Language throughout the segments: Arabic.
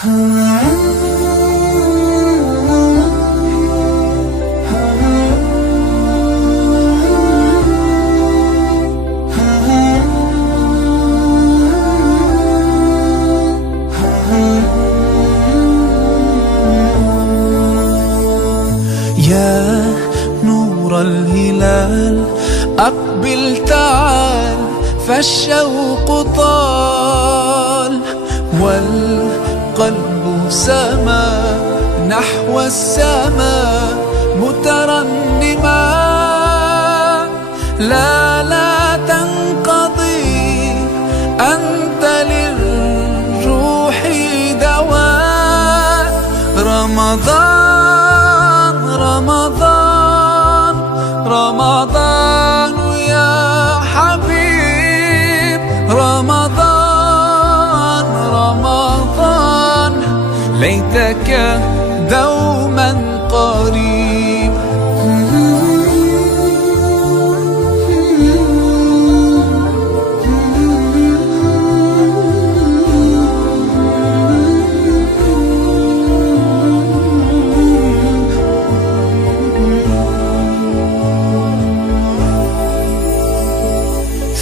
يا نور الهلال أقبل تعال، فالشوق طال والقلب سما نحو السماء مترنما. لا تنقضي، أنت للروح دواء. رمضان رمضان رمضان يا حبيب، رمضان رمضان ليتك دوما قريب.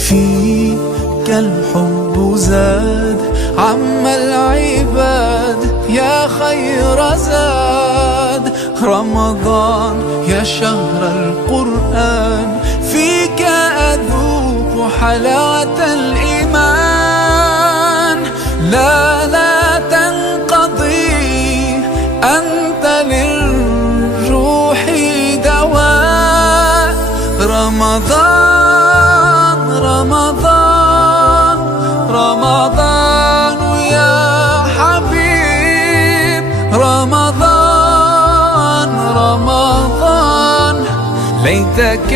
فيك الحب زاد عم العباد، يا خير زاد. رمضان يا شهر القرآن، فيك أذوق حلاوة الإيمان. لا تنقضي، أنت للروح دواء. رمضان رمضان رمضان يا حبيب، رمضان رمضان ليتك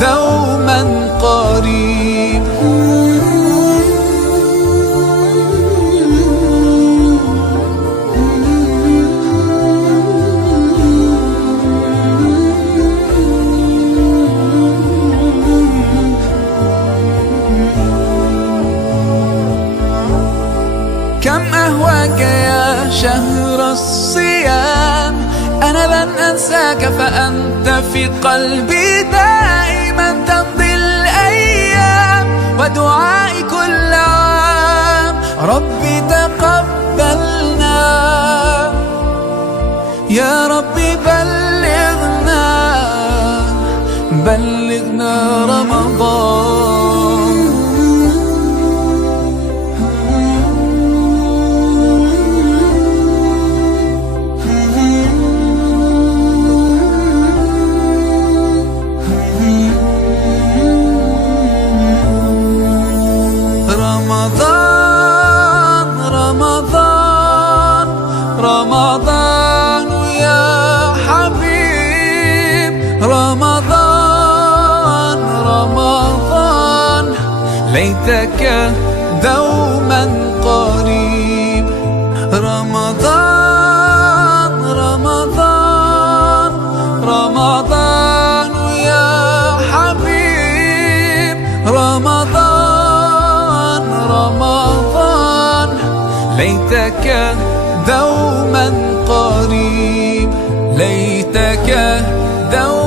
دوما قريب. كم أهواك يا شهر الصيام، أنا لن أنساك فأنت في قلبي دائما. تمضي الأيام ودعائي كل عام، ربي تقبلنا يا ربي. بلغنا رمضان. رمضان رمضان رمضان يا حبيب، رمضان رمضان ليتك دوما قريب. رمضان رمضان رمضان يا حبيب، رمضان رمضان ليتك دوما قريب، ليتك دوما